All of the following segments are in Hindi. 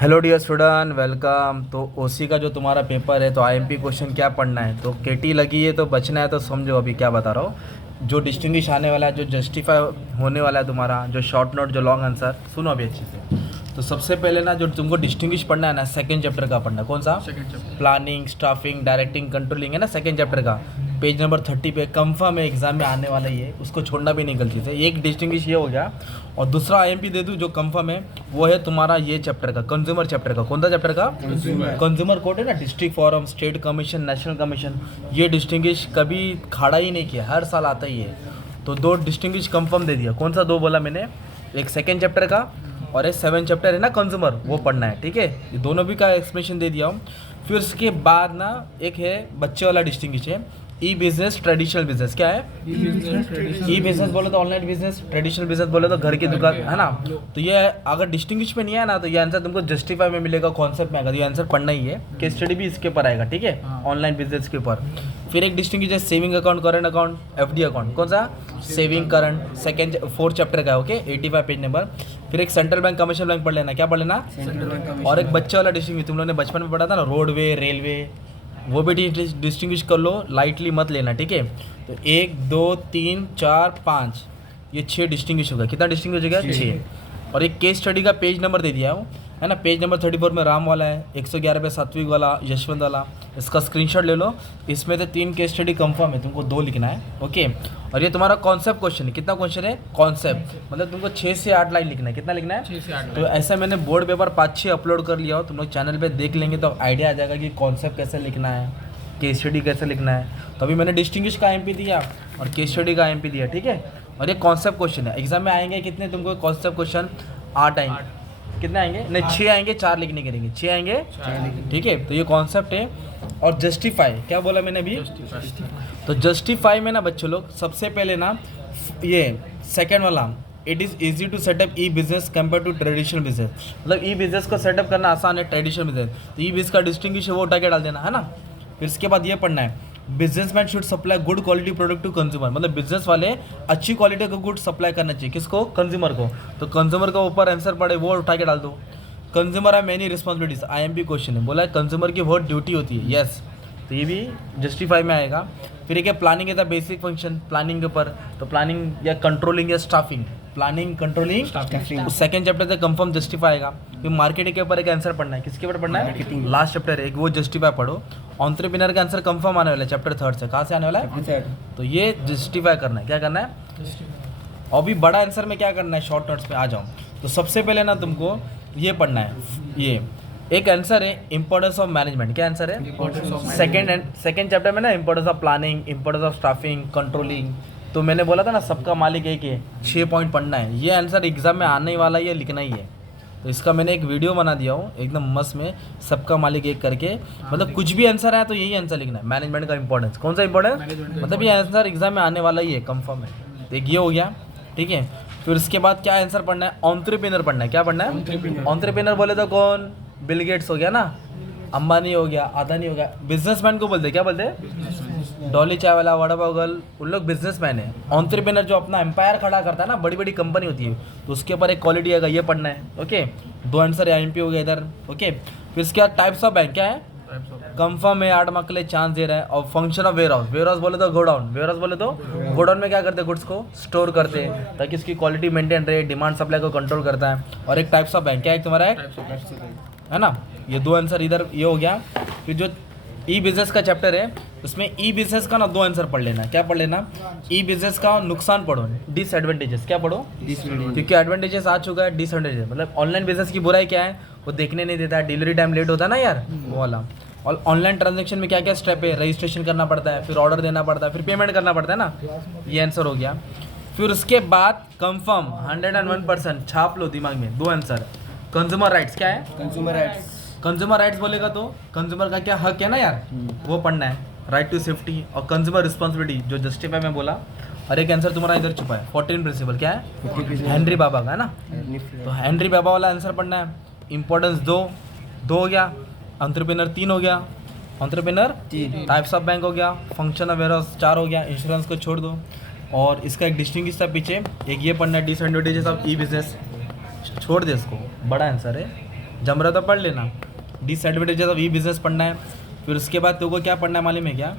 Hello dear student, welcome. तो ओसी का जो तुम्हारा पेपर है तो आईएमपी क्वेश्चन क्या पढ़ना है, तो केटी लगी है तो बचना है। तो समझो अभी क्या बता रहा हूँ। जो डिस्टिंग्विश आने वाला है, जो जस्टिफाई होने वाला है तुम्हारा, जो शॉर्ट नोट, जो लॉन्ग आंसर, सुनो अभी अच्छे से। तो सबसे पहले ना जो तुमको डिस्टिंग्विश पढ़ना है ना, सेकंड चैप्टर का पढ़ना है। कौन सा? Second chapter. Planning, staffing, directing, controlling है ना, सेकंड चैप्टर का। पेज नंबर 30 पे कंफर्म है, एग्जाम में आने वाला ही है, उसको छोड़ना भी नहीं गलती से। एक डिस्टिंग्विश ये हो गया, और दूसरा आईएमपी दे दूँ जो कंफर्म है, वो है तुम्हारा ये चैप्टर का, कंज्यूमर चैप्टर का। कौन सा चैप्टर का? कंज्यूमर कोर्ट है ना, district forum, state commission, national commission. ये डिस्टिंग्विश कभी खाड़ा ही नहीं किया, हर साल आता ही है। तो दो डिस्टिंग्विश कंफर्म दे दिया। कौन सा दो बोला मैंने? एक सेकंड चैप्टर का और एक 7 चैप्टर है ना कंज्यूमर, वो पढ़ना है। ठीक है, ये दोनों भी का एक्सप्लेनेशन दे दिया हूँ। फिर उसके बाद ना एक है बच्चे वाला डिस्टिंग्विश है, ई बिजनेस, ट्रेडिशनल बिजनेस। क्या है? ई बिजनेस बोले तो ऑनलाइन बिजनेस, ट्रेडिशनल बिजनेस बोले तो घर की दुकान, है ना। तो ये अगर डिस्टिंग्विश में नहीं है ना, तो ये आंसर तुमको जस्टिफाई में मिलेगा, कॉन्सेप्ट में आएगा। तो ये आंसर पढ़ना ही है, केस स्टडी भी इसके ऊपर आएगा। ठीक है, ऑनलाइन बिजनेस के ऊपर। फिर एक डिस्टिंग्विश है saving account, current account, FD account. कौन सा? सेविंग करंट, सेकंड 4 चैप्टर का है। Okay, 85 page number. फिर एक सेंट्रल बैंक, कमर्शियल बैंक पढ़ लेना। क्या पढ़ लेना? और एक बच्चे वाला डिस्टिंग्विश, तुम लोगों ने बचपन में पढ़ा था ना, रोडवे, रेलवे, वो भी डिस्टिंग्विश कर लो, लाइटली मत लेना। ठीक है, तो 1 2 3 4 5 ये 6 डिस्टिंग्विश होगा। कितना डिस्टिंग्विश हो गया? 6। और एक केस स्टडी का पेज नंबर दे दिया हूँ, है ना। पेज नंबर 34 में राम वाला है, 111 पे सात्विक वाला, यशवंत वाला। इसका स्क्रीनशॉट ले लो। इसमें से 3 केस स्टडी कंफर्म है, तुमको 2 लिखना है। ओके, और ये तुम्हारा कॉन्सेप्ट क्वेश्चन है। कितना क्वेश्चन है? कॉन्सेप्ट, मतलब तुमको 6 से 8 लाइन लिखना है। कितना लिखना है? 6 से 8। तो ऐसा मैंने बोर्ड पेपर 5-6 अपलोड कर लिया हो, तुम लोग चैनल पे देख लेंगे तो आइडिया आ जाएगा कि कॉन्सेप्ट कैसे लिखना है, केस स्टडी कैसे लिखना है। तो अभी मैंने डिस्टिंग्विश का आईएमपी दिया और केस स्टडी का आईएमपी दिया। ठीक है, और ये कॉन्सेप्ट क्वेश्चन है। एग्जाम में आएंगे कितने तुमको कॉन्सेप्ट क्वेश्चन? 8 आएंगे। कितने आएंगे? नहीं, 6 आएंगे, 4 लिखने के रहेंगे, 6 आएंगे। ठीक है, तो ये कॉन्सेप्ट है। और जस्टिफाई, क्या बोला मैंने अभी? तो जस्टिफाई में ना बच्चों लोग, सबसे पहले ना ये सेकेंड वाला, it is easy to setup e business compare to traditional business. मतलब ई बिजनेस को सेटअप करना आसान है, ट्रेडिशनल बिजनेस। तो ई बिजनेस का डिस्टिंग्विश है, वो उठा के डाल देना, है ना। फिर इसके बाद ये पढ़ना है, businessman should supply good quality product to consumer. मतलब बिजनेस वाले अच्छी क्वालिटी का गुड सप्लाई करना चाहिए। किसको? कंज्यूमर को। तो कंज्यूमर का ऊपर आंसर पड़े, वो उठा के डाल दो। कंज्यूमर है मैनी रिस्पॉन्सिबिलिटीज, आईएमपी क्वेश्चन है, बोला है कंज्यूमर की बहुत ड्यूटी होती है। यस, तो ये भी जस्टिफाई में आएगा। फिर एक है प्लानिंग है द बेसिक फंक्शन, प्लानिंग के ऊपर। तो प्लानिंग या कंट्रोलिंग या स्टाफिंग, प्लानिंग, कंट्रोलिंग, उस सेकंड चैप्टर से कंफर्म जस्टिफाई आएगा। फिर मार्केटिंग के ऊपर एक आंसर पढ़ना है। किसके ऊपर पढ़ना है? लास्ट चैप्टर है एक, वो जस्टिफाई पढ़ो। एंटरप्रेन्योर का आंसर कंफर्म आने वाला है चैप्टर 3 से। कहाँ से आने वाला है? तो ये जस्टिफाई करना है। क्या करना है? और भी बड़ा आंसर में क्या करना है, शॉर्ट नोट्स पे आ जाओ। तो सबसे पहले ना तुमको ये पढ़ना है, ये एक आंसर है इंपॉर्टेंस ऑफ मैनेजमेंट। क्या आंसर है? सेकंड चैप्टर में ना importance of planning, importance of staffing, controlling. तो मैंने बोला था ना सबका मालिक एक है, 6 पॉइंट पढ़ना है। ये आंसर एग्जाम में आने वाला ही है, लिखना ही है। तो इसका मैंने एक वीडियो बना दिया हूँ एकदम मस्त में, सबका मालिक एक करके। मतलब कुछ भी आंसर आया तो यही आंसर लिखना है, मैनेजमेंट का इंपॉर्टेंस। कौन सा इंपॉर्टेंस? मतलब ये आंसर एग्जाम में आने वाला ही है, कंफर्म है। तो एक ये हो गया। ठीक है, फिर उसके बाद क्या आंसर पढ़ना है? एंटरप्रेन्योर पढ़ना है। क्या पढ़ना है? एंटरप्रेन्योर बोले तो कौन? बिल गेट्स हो गया ना, अंबानी हो गया, अदानी हो गया। बिजनेसमैन को बोलते, क्या बोलते? डॉली चाय वाला, वड़ा पाव गर्ल, उन लोग बिजनेसमैन है। एंटरप्रेन्योर जो अपना एम्पायर खड़ा करता है ना, बड़ी बड़ी कंपनी होती है, तो उसके ऊपर एक क्वालिटी आएगा, ये पढ़ना है। ओके, 2 आंसर आईएमपी हो गया इधर। ओके, फिर इसके बाद टाइप्स ऑफ बैंक क्या है? कंफर्म है, 8 मार्क के लिए चांस दे रहा है। और function of warehouse, warehouse बोले तो गोडाउन, वेयर हाउस बोले तो गोडाउन में क्या करते हैं? गुड्स को स्टोर करते हैं ताकि इसकी क्वालिटी मेंटेन रहे, डिमांड सप्लाई को कंट्रोल करता है। और एक टाइप्स ऑफ बैंक क्या है तुम्हारा? है ना। ये 2 आंसर इधर ये हो गया। फिर जो ई बिजनेस का चैप्टर है उसमें ई बिजनेस का ना 2 आंसर पढ़ लेना। क्या पढ़ लेना? ई बिजनेस का नुकसान पढ़ो, डिसएडवांटेजेस। क्या पढ़ो? क्योंकि एडवांटेजेस आ चुका है, डिसएडवांटेजेस मतलब ऑनलाइन बिजनेस की बुराई क्या है, वो देखने नहीं देता है, डिलीवरी टाइम लेट होता है ना यार, वो वाला। और ऑनलाइन ट्रांजेक्शन में क्या क्या स्टेप है? रजिस्ट्रेशन करना पड़ता है, फिर ऑर्डर देना पड़ता है, फिर पेमेंट करना पड़ता है ना। ये आंसर हो गया। फिर उसके बाद कंफर्म 101% छाप लो दिमाग में, 2 आंसर। कंज्यूमर राइट्स क्या है? Consumer rights. कंज्यूमर राइट्स बोलेगा तो कंज्यूमर का क्या हक है ना यार, वो पढ़ना है। राइट टू सेफ्टी और कंज्यूमर रिस्पॉन्सिबिलिटी जो जस्टिफाई में बोला। और एक आंसर तुम्हारा इधर छुपा है, 14 प्रिंसिपल। क्या है? हेनरी बाबा का, है ना। तो हेनरी बाबा वाला आंसर पढ़ना है। इंपॉर्टेंस 2 हो गया, एंटरप्रेन्योर 3 हो गया, एंटरप्रेन्योर टाइप्स ऑफ बैंक हो गया, फंक्शन ऑफ वेयरहाउस 4 हो गया, इंश्योरेंस को छोड़ दो। और इसका एक डिस्टिंग्विश था पीछे, एक ये पढ़ना है, डिसएडवांटेजेस ऑफ ई बिजनेस, छोड़ दे इसको, बड़ा आंसर है। जम रहा तो पढ़ लेना। डिसएडवांटेजेस ऑफ ई बिजनेस पढ़ना है। फिर उसके बाद तेरे को क्या पढ़ना है मालूम है क्या?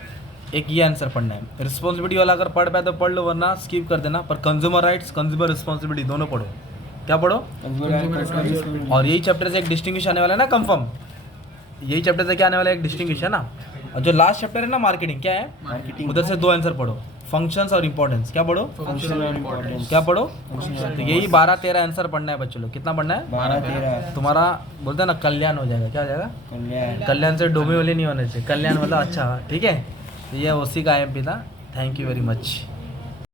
एक ये आंसर पढ़ना है। रिस्पॉन्सिबिलिटी वाला अगर पढ़ पाए तो पढ़ लो, वरना स्किप कर देना। पर कंज्यूमर राइट्स, कंज्यूमर रिस्पॉन्सिबिलिटी दोनों पढ़ो। क्या पढ़ो? और यही चैप्टर से एक डिस्टिंग्विश आने वाला है ना, कंफर्म। यही चैप्टर से क्या आने वाला है? एक डिस्टिंग्विश है ना। और जो लास्ट चैप्टर है ना मार्केटिंग, क्या है? मार्केटिंग। उधर से 2 आंसर पढ़ो, फंक्शंस और इंपॉर्टेंस। क्या पढ़ो? फंक्शन और इम्पोर्टेंस। क्या पढ़ो? तो यही 12-13 आंसर पढ़ना है बच्चों लोग। कितना पढ़ना है? 12-13। तुम्हारा बोलते हैं ना कल्याण हो जाएगा। क्या हो जाएगा? कल्याण। कल्याण से डोमी वाली नहीं होने चाहिए, कल्याण मतलब अच्छा। ठीक है, तो ये उसी का IMP था। Thank you very much.